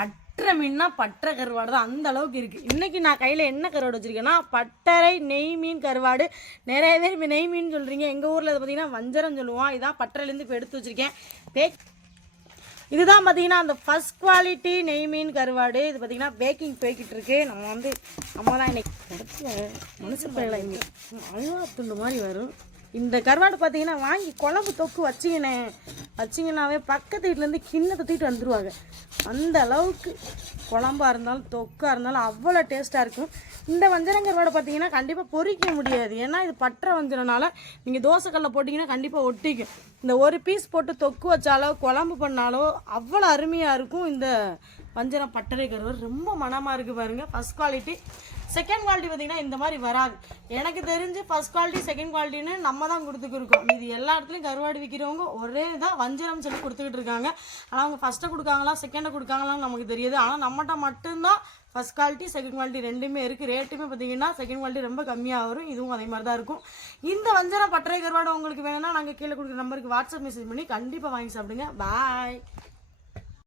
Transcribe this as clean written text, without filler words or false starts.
பட்டறை மீன்னா பட்டறை கருவாடு தான், அந்த அளவுக்கு இருக்குது. இன்றைக்கி நான் கையில் என்ன கருவாடு வச்சுருக்கேன்னா பட்டறை நெய் மீன் கருவாடு. நிறைய பேர் நெய் மீன் சொல்கிறீங்க, எங்கள் ஊரில் அது பார்த்திங்கன்னா வஞ்சரம் சொல்லுவோம். இதான் பட்டறையிலேருந்து இப்போ எடுத்து வச்சுருக்கேன். இதுதான் பார்த்திங்கன்னா அந்த ஃபஸ்ட் குவாலிட்டி நெய் மீன் கருவாடு. இது பார்த்திங்கன்னா பேக்கிங் போய்கிட்டு இருக்கு. நம்ம வந்து அம்மா தான் இன்னைக்கு இடத்துல மனுஷ பயில இங்கே அல்வா துண்டு மாதிரி வரும். இந்த கருவாடு பார்த்தீங்கன்னா வாங்கி குழம்பு தொக்கு வச்சிங்கன்னாவே பக்கத்து வீட்டிலேருந்து கிண்ணத்தை தூக்கிட்டு வந்துடுவாங்க. அந்த அளவுக்கு குழம்பாக இருந்தாலும் தொக்காக இருந்தாலும் அவ்வளோ டேஸ்ட்டாக இருக்கும். இந்த வஞ்சரம் கருவாடை பார்த்தீங்கன்னா கண்டிப்பாக பொரிக்க முடியாது, ஏன்னா இது பட்டறை வஞ்சரனால நீங்கள் தோசைக்கல்ல போட்டிங்கன்னா கண்டிப்பாக ஒட்டிக்கும். இந்த ஒரு பீஸ் போட்டு தொக்கு வச்சாலோ குழம்பு பண்ணாலோ அவ்வளோ அருமையாக இருக்கும். இந்த வஞ்சரம் பட்டறை கருவாடு ரொம்ப மனமாக இருக்குது பாருங்கள். First quality. செகண்ட் குவாலிட்டி பார்த்திங்கன்னா இந்த மாதிரி வராது. எனக்கு தெரிஞ்சு ஃபஸ்ட் குவாலிட்டி செகண்ட் குவாலிட்டின்னு நம்ம தான் கொடுத்துக்கிருக்கோம். இது எல்லா இடத்துலையும் கருவாடு விற்கிறவங்க ஒரே தான் வஞ்சரம் சொல்லி கொடுத்துக்கிட்டு இருக்காங்க. ஆனால் அவங்க ஃபஸ்ட்டை கொடுக்காங்களா செகண்டை கொடுக்காங்களான்னு நமக்கு தெரியாது. ஆனால் நம்மகிட்ட மட்டும்தான் ஃபஸ்ட் குவாலிட்டி செகண்ட் குவாலிட்டி ரெண்டுமே இருக்குது. ரேட்டுமே பார்த்திங்கன்னா செகண்ட் குவாலிட்டி ரொம்ப கம்மியாக வரும், இதுவும் அதே மாதிரி தான் இருக்கும். இந்த வஞ்சரம் பட்டறை கருவாடு உங்களுக்கு வேணும்னா நாங்கள் கீழே கொடுக்குற நம்பருக்கு வாட்ஸ்அப் மெசேஜ் பண்ணி கண்டிப்பாக வாங்கி சாப்பிடுங்க. பாய்.